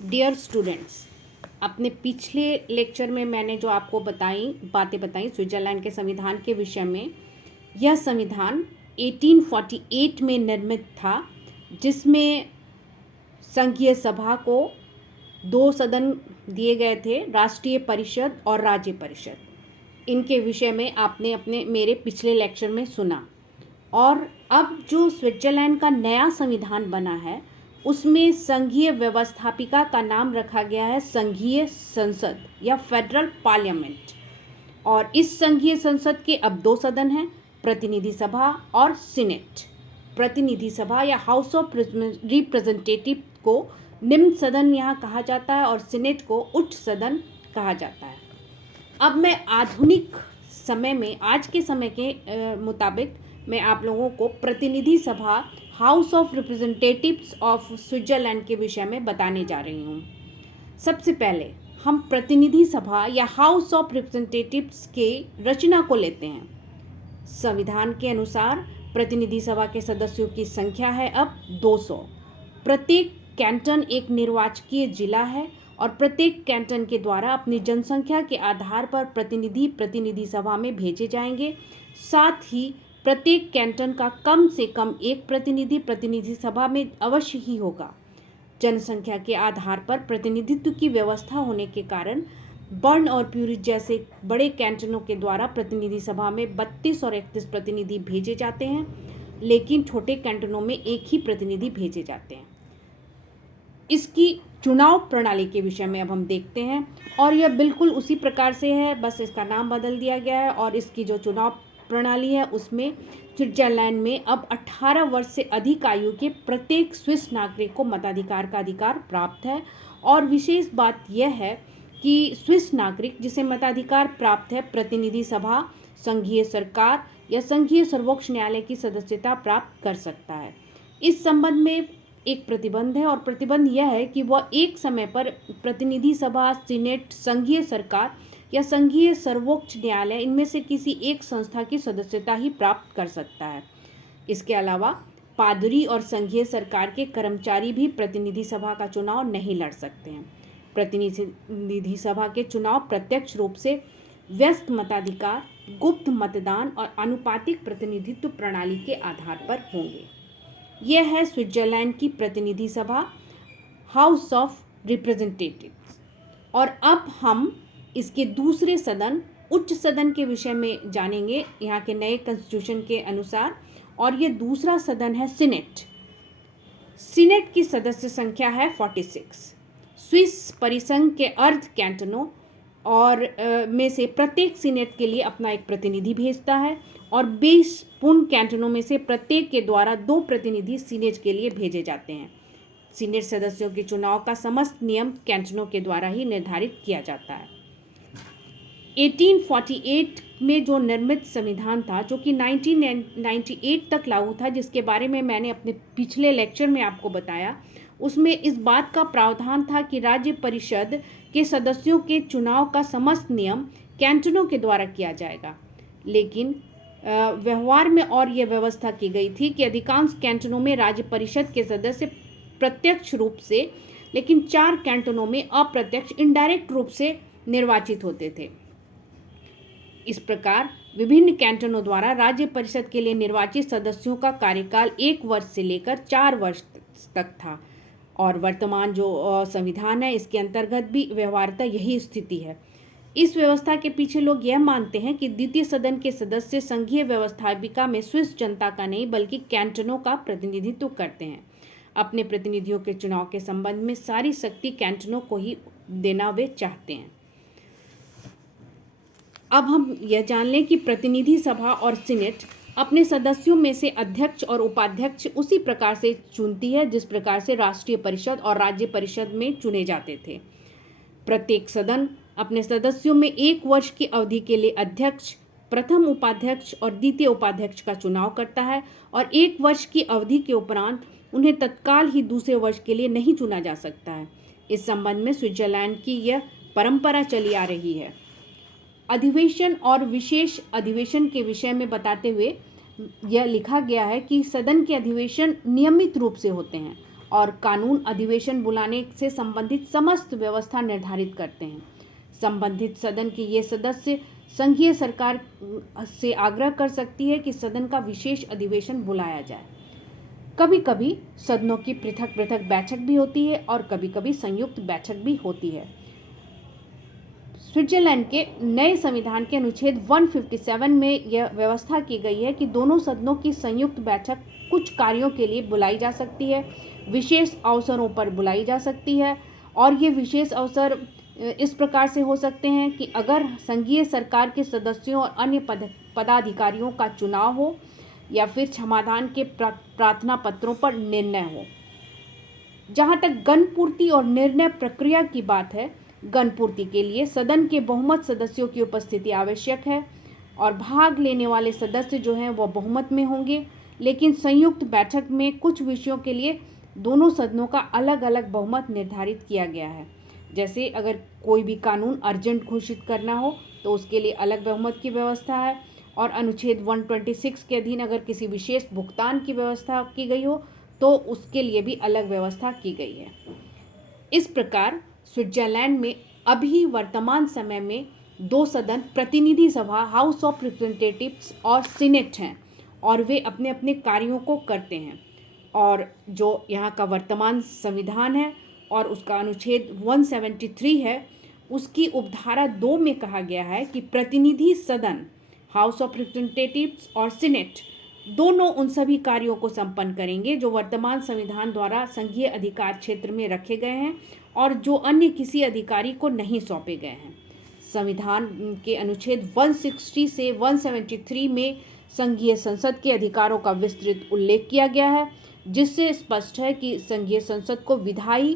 Dear students, अपने पिछले lecture में मैंने जो आपको बातें बताई स्विट्ज़रलैंड के संविधान के विषय में। यह संविधान 1848 में निर्मित था, जिसमें संघीय सभा को 2 सदन दिए गए थे, राष्ट्रीय परिषद और राज्य परिषद। इनके विषय में आपने मेरे पिछले लेक्चर में सुना। और अब जो स्विट्ज़रलैंड का नया संविधान बना है, उसमें संघीय व्यवस्थापिका का नाम रखा गया है संघीय संसद या फेडरल पार्लियामेंट। और इस संघीय संसद के अब 2 सदन हैं, प्रतिनिधि सभा और सीनेट। प्रतिनिधि सभा या हाउस ऑफ रिप्रेजेंटेटिव को निम्न सदन यहाँ कहा जाता है और सीनेट को उच्च सदन कहा जाता है। अब मैं आधुनिक समय में, आज के समय के मुताबिक मैं आप लोगों को प्रतिनिधि सभा house of representatives of Switzerland के विषय में बताने जा रही हूँ। सबसे पहले हम प्रतिनिधि सभा या हाउस ऑफ रिप्रेजेंटेटिव्स के रचना को लेते हैं। संविधान के अनुसार प्रतिनिधि सभा के सदस्यों की संख्या है अब 200। प्रत्येक कैंटन एक निर्वाचकीय जिला है और प्रत्येक कैंटन के द्वारा अपनी जनसंख्या के आधार पर प्रतिनिधि सभा में भेजे जाएंगे। साथ ही प्रत्येक कैंटन का कम से कम एक प्रतिनिधि सभा में अवश्य ही होगा। जनसंख्या के आधार पर प्रतिनिधित्व की व्यवस्था होने के कारण बर्न और प्यूरिच जैसे बड़े कैंटनों के द्वारा प्रतिनिधि सभा में 32 और 31 प्रतिनिधि भेजे जाते हैं, लेकिन छोटे कैंटनों में एक ही प्रतिनिधि भेजे जाते हैं। इसकी चुनाव प्रणाली के विषय में अब हम देखते हैं, और यह बिल्कुल उसी प्रकार से है, बस इसका नाम बदल दिया गया है। और इसकी जो चुनाव प्रणाली है उसमें स्विट्ज़रलैंड में अब 18 वर्ष से अधिक आयु के प्रत्येक स्विस नागरिक को मताधिकार का अधिकार प्राप्त है। और विशेष बात यह है कि स्विस नागरिक जिसे मताधिकार प्राप्त है, प्रतिनिधि सभा, संघीय सरकार या संघीय सर्वोच्च न्यायालय की सदस्यता प्राप्त कर सकता है। इस संबंध में एक प्रतिबंध है, और प्रतिबंध यह है कि वह एक समय पर प्रतिनिधि सभा, सीनेट, संघीय सरकार या संघीय सर्वोच्च न्यायालय इनमें से किसी एक संस्था की सदस्यता ही प्राप्त कर सकता है। इसके अलावा पादरी और संघीय सरकार के कर्मचारी भी प्रतिनिधि सभा का चुनाव नहीं लड़ सकते हैं। प्रतिनिधि सभा के चुनाव प्रत्यक्ष रूप से व्यस्त मताधिकार, गुप्त मतदान और आनुपातिक प्रतिनिधित्व प्रणाली के आधार पर होंगे। यह है स्विट्ज़रलैंड की प्रतिनिधि सभा, हाउस ऑफ रिप्रेजेंटेटिव्स। और अब हम इसके दूसरे सदन, उच्च सदन के विषय में जानेंगे यहाँ के नए कॉन्स्टिट्यूशन के अनुसार। और ये दूसरा सदन है सीनेट। सीनेट की सदस्य संख्या है 46। स्विस परिसंघ के अर्ध कैंटनों और में से प्रत्येक सीनेट के लिए अपना एक प्रतिनिधि भेजता है, और 20 पूर्ण कैंटनों में से प्रत्येक के द्वारा 2 प्रतिनिधि सीनेट के लिए भेजे जाते हैं। सीनेट सदस्यों के चुनाव का समस्त नियम कैंटनों के द्वारा ही निर्धारित किया जाता है। 1848 में जो निर्मित संविधान था, जो कि 1998 तक लागू था, जिसके बारे में मैंने अपने पिछले लेक्चर में आपको बताया, उसमें इस बात का प्रावधान था कि राज्य परिषद के सदस्यों के चुनाव का समस्त नियम कैंटनों के द्वारा किया जाएगा। लेकिन व्यवहार में और यह व्यवस्था की गई थी कि अधिकांश कैंटनों में राज्य परिषद के सदस्य प्रत्यक्ष रूप से, लेकिन 4 कैंटनों में अप्रत्यक्ष इनडायरेक्ट रूप से निर्वाचित होते थे। इस प्रकार विभिन्न कैंटनों द्वारा राज्य परिषद के लिए निर्वाचित सदस्यों का कार्यकाल 1 वर्ष से लेकर 4 वर्ष तक था। और वर्तमान जो संविधान है, इसके अंतर्गत भी व्यवहारतः यही स्थिति है। इस व्यवस्था के पीछे लोग यह मानते हैं कि द्वितीय सदन के सदस्य संघीय व्यवस्थापिका में स्विस जनता का नहीं बल्कि कैंटनों का प्रतिनिधित्व करते हैं। अपने प्रतिनिधियों के चुनाव के संबंध में सारी शक्ति कैंटनों को ही देना वे चाहते हैं। अब हम यह जान लें कि प्रतिनिधि सभा और सीनेट अपने सदस्यों में से अध्यक्ष और उपाध्यक्ष उसी प्रकार से चुनती है जिस प्रकार से राष्ट्रीय परिषद और राज्य परिषद में चुने जाते थे। प्रत्येक सदन अपने सदस्यों में 1 वर्ष की अवधि के लिए अध्यक्ष, प्रथम उपाध्यक्ष और द्वितीय उपाध्यक्ष का चुनाव करता है, और 1 वर्ष की अवधि के उपरांत उन्हें तत्काल ही दूसरे वर्ष के लिए नहीं चुना जा सकता है। इस संबंध में स्विट्ज़रलैंड की यह परंपरा चली आ रही है। अधिवेशन और विशेष अधिवेशन के विषय में बताते हुए यह लिखा गया है कि सदन के अधिवेशन नियमित रूप से होते हैं और कानून अधिवेशन बुलाने से संबंधित समस्त व्यवस्था निर्धारित करते हैं। संबंधित सदन के ये सदस्य संघीय सरकार से आग्रह कर सकती है कि सदन का विशेष अधिवेशन बुलाया जाए। कभी कभी सदनों की पृथक पृथक बैठक भी होती है और कभी कभी संयुक्त बैठक भी होती है। स्विट्जरलैंड के नए संविधान के अनुच्छेद 157 में यह व्यवस्था की गई है कि दोनों सदनों की संयुक्त बैठक कुछ कार्यों के लिए बुलाई जा सकती है, विशेष अवसरों पर बुलाई जा सकती है। और ये विशेष अवसर इस प्रकार से हो सकते हैं कि अगर संघीय सरकार के सदस्यों और अन्य पदाधिकारियों का चुनाव हो या फिर क्षमादान के प्रार्थना पत्रों पर निर्णय हो। जहाँ तक गणपूर्ति और निर्णय प्रक्रिया की बात है, गणपूर्ति के लिए सदन के बहुमत सदस्यों की उपस्थिति आवश्यक है और भाग लेने वाले सदस्य जो हैं वह बहुमत में होंगे। लेकिन संयुक्त बैठक में कुछ विषयों के लिए दोनों सदनों का अलग अलग बहुमत निर्धारित किया गया है। जैसे अगर कोई भी कानून अर्जेंट घोषित करना हो तो उसके लिए अलग बहुमत की व्यवस्था है, और अनुच्छेद 126 के अधीन अगर किसी विशेष भुगतान की व्यवस्था की गई हो तो उसके लिए भी अलग व्यवस्था की गई है। इस प्रकार स्विट्जरलैंड में अभी वर्तमान समय में दो सदन, प्रतिनिधि सभा हाउस ऑफ रिप्रेजेंटेटिव्स और सीनेट हैं, और वे अपने अपने कार्यों को करते हैं। और जो यहाँ का वर्तमान संविधान है और उसका अनुच्छेद 173 है, उसकी उपधारा 2 में कहा गया है कि प्रतिनिधि सदन हाउस ऑफ रिप्रेजेंटेटिव्स और सीनेट दोनों उन सभी कार्यों को संपन्न करेंगे जो वर्तमान संविधान द्वारा संघीय अधिकार क्षेत्र में रखे गए हैं और जो अन्य किसी अधिकारी को नहीं सौंपे गए हैं। संविधान के अनुच्छेद 160 से 173 में संघीय संसद के अधिकारों का विस्तृत उल्लेख किया गया है, जिससे स्पष्ट है कि संघीय संसद को विधायी,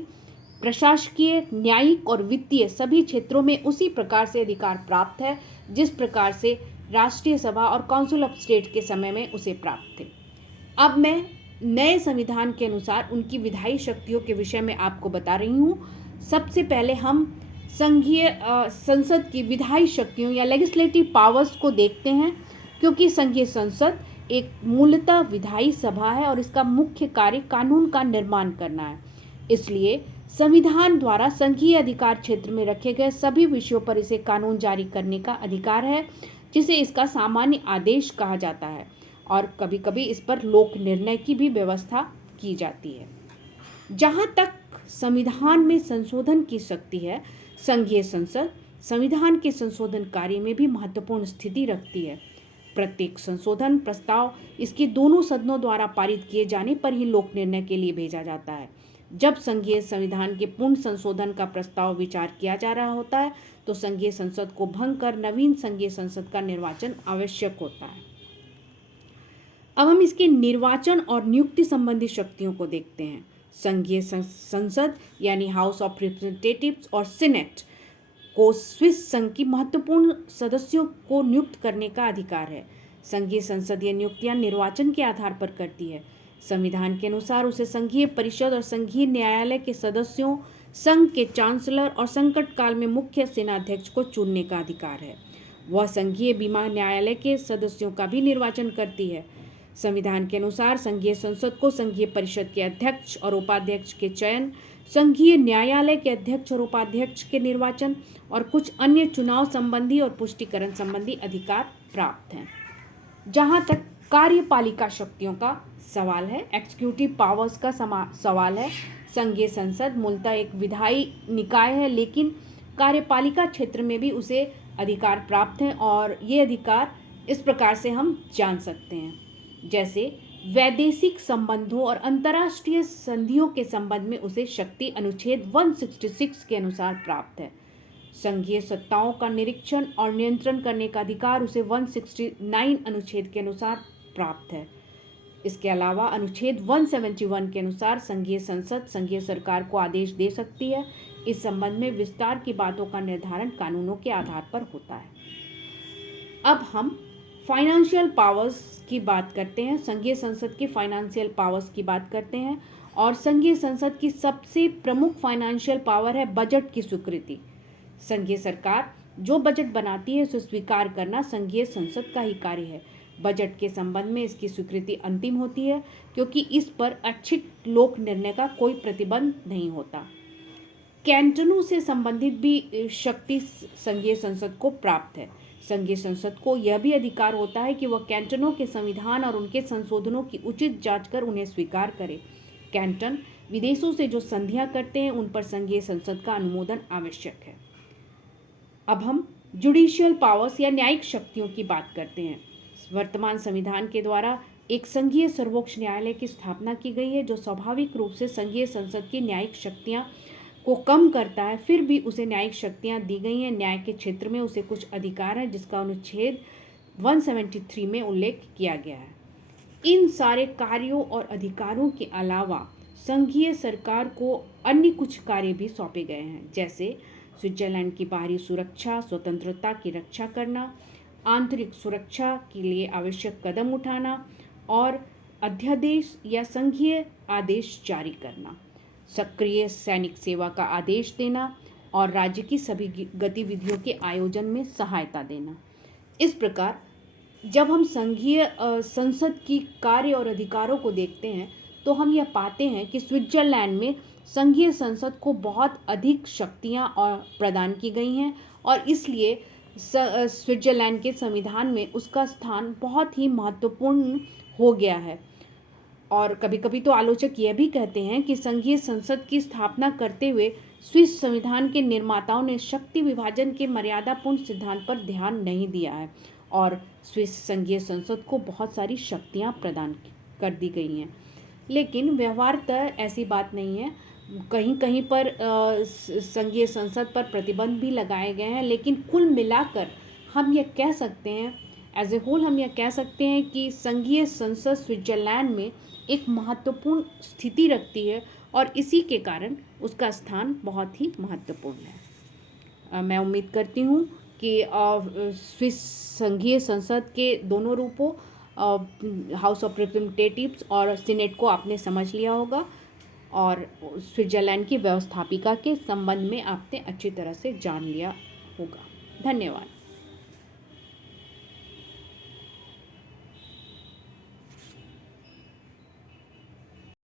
प्रशासकीय, न्यायिक और वित्तीय सभी क्षेत्रों में उसी प्रकार से अधिकार प्राप्त है जिस प्रकार से राष्ट्रीय सभा और काउंसिल ऑफ स्टेट के समय में उसे प्राप्त थे। अब मैं नए संविधान के अनुसार उनकी विधायी शक्तियों के विषय में आपको बता रही हूँ। सबसे पहले हम संघीय संसद की विधायी शक्तियों या लेजिस्लेटिव पावर्स को देखते हैं, क्योंकि संघीय संसद एक मूलतः विधायी सभा है और इसका मुख्य कार्य कानून का निर्माण करना है। इसलिए संविधान द्वारा संघीय अधिकार क्षेत्र में रखे गए सभी विषयों पर इसे कानून जारी करने का अधिकार है, जिसे इसका सामान्य आदेश कहा जाता है, और कभी कभी इस पर लोक निर्णय की भी व्यवस्था की जाती है। जहाँ तक संविधान में संशोधन की शक्ति है, संघीय संसद संविधान के संशोधन कार्य में भी महत्वपूर्ण स्थिति रखती है। प्रत्येक संशोधन प्रस्ताव इसके दोनों सदनों द्वारा पारित किए जाने पर ही लोक निर्णय के लिए भेजा जाता है। जब संघीय संविधान के पूर्ण संशोधन का प्रस्ताव विचार किया जा रहा होता है तो संघीय संसद को भंग कर नवीन संघीय संसद का निर्वाचन आवश्यक होता है। अब हम इसके निर्वाचन और नियुक्ति संबंधी शक्तियों को देखते हैं। संघीय संसद यानी हाउस ऑफ रिप्रेजेंटेटिव्स और सीनेट को स्विस संघ की महत्वपूर्ण सदस्यों को नियुक्त करने का अधिकार है। संघीय संसद ये नियुक्तियां निर्वाचन के आधार पर करती है। संविधान के अनुसार उसे संघीय परिषद और संघीय न्यायालय के सदस्यों, संघ के चांसलर और संकट काल में मुख्य सेनाध्यक्ष को चुनने का अधिकार है। वह संघीय बीमा न्यायालय के सदस्यों का भी निर्वाचन करती है। संविधान के अनुसार संघीय संसद को संघीय परिषद के अध्यक्ष और उपाध्यक्ष के चयन, संघीय न्यायालय के अध्यक्ष और उपाध्यक्ष के निर्वाचन और कुछ अन्य चुनाव संबंधी और पुष्टिकरण संबंधी अधिकार प्राप्त हैं। जहाँ तक कार्यपालिका शक्तियों का सवाल है, एक्जीक्यूटिव पावर्स का सवाल है, संघीय संसद मूलतः एक विधायी निकाय है, लेकिन कार्यपालिका क्षेत्र में भी उसे अधिकार प्राप्त हैं और ये अधिकार इस प्रकार से हम जान सकते हैं। जैसे वैदेशिक संबंधों और अंतर्राष्ट्रीय संधियों के संबंध में उसे शक्ति अनुच्छेद 166 के अनुसार प्राप्त है। संघीय सत्ताओं का निरीक्षण और नियंत्रण करने का अधिकार उसे 169 अनुच्छेद के अनुसार प्राप्त है। इसके अलावा अनुच्छेद 171 के अनुसार संघीय संसद संघीय सरकार को आदेश दे सकती है। इस संबंध में विस्तार की बातों का निर्धारण कानूनों के आधार पर होता है। अब हम फाइनेंशियल पावर्स की बात करते हैं। संघीय संसद की फाइनेंशियल पावर्स की बात करते हैं और संघीय संसद की सबसे प्रमुख फाइनेंशियल पावर है बजट की स्वीकृति। संघीय सरकार जो बजट बनाती है उसे स्वीकार करना संघीय संसद का ही कार्य है। बजट के संबंध में इसकी स्वीकृति अंतिम होती है, क्योंकि इस पर अच्छित लोक निर्णय का कोई प्रतिबंध नहीं होता। कैंटनों से संबंधित भी शक्ति संघीय संसद को प्राप्त है। संघीय संसद को यह भी अधिकार होता है कि वह कैंटनों के संविधान और उनके संशोधनों की उचित जांच कर उन्हें स्वीकार करे। कैंटन विदेशों से जो संधियां करते हैं उन पर संघीय संसद का अनुमोदन आवश्यक है। अब हम जुडिशियल पावर्स या न्यायिक शक्तियों की बात करते हैं। वर्तमान संविधान के द्वारा एक संघीय सर्वोच्च न्यायालय की स्थापना की गई है, जो स्वाभाविक रूप से संघीय संसद की न्यायिक शक्तियां को कम करता है। फिर भी उसे न्यायिक शक्तियां दी गई हैं। न्याय के क्षेत्र में उसे कुछ अधिकार हैं, जिसका अनुच्छेद 173 में उल्लेख किया गया है। इन सारे कार्यों और अधिकारों के अलावा संघीय सरकार को अन्य कुछ कार्य भी सौंपे गए हैं, जैसे स्विट्जरलैंड की बाहरी सुरक्षा, स्वतंत्रता की रक्षा करना, आंतरिक सुरक्षा के लिए आवश्यक कदम उठाना और अध्यादेश या संघीय आदेश जारी करना, सक्रिय सैनिक सेवा का आदेश देना और राज्य की सभी गतिविधियों के आयोजन में सहायता देना। इस प्रकार जब हम संघीय संसद की कार्य और अधिकारों को देखते हैं तो हम यह पाते हैं कि स्विट्जरलैंड में संघीय संसद को बहुत अधिक शक्तियां और प्रदान की गई हैं और इसलिए स्विट्जरलैंड के संविधान में उसका स्थान बहुत ही महत्वपूर्ण हो गया है। और कभी कभी तो आलोचक यह भी कहते हैं कि संघीय संसद की स्थापना करते हुए स्विस संविधान के निर्माताओं ने शक्ति विभाजन के मर्यादापूर्ण सिद्धांत पर ध्यान नहीं दिया है और स्विस संघीय संसद को बहुत सारी शक्तियां प्रदान कर दी गई हैं। लेकिन व्यवहारतः ऐसी बात नहीं है। कहीं कहीं पर संघीय संसद पर प्रतिबंध भी लगाए गए हैं, लेकिन कुल मिलाकर हम यह कह सकते हैं, एज ए होल हम यह कह सकते हैं कि संघीय संसद स्विट्जरलैंड में एक महत्वपूर्ण स्थिति रखती है और इसी के कारण उसका स्थान बहुत ही महत्वपूर्ण है। मैं उम्मीद करती हूँ कि स्विस संघीय संसद के दोनों रूपों हाउस ऑफ रिप्रेजेंटेटिव्स और सीनेट को आपने समझ लिया होगा और स्विट्जरलैंड की व्यवस्थापिका के संबंध में आपने अच्छी तरह से जान लिया होगा। धन्यवाद।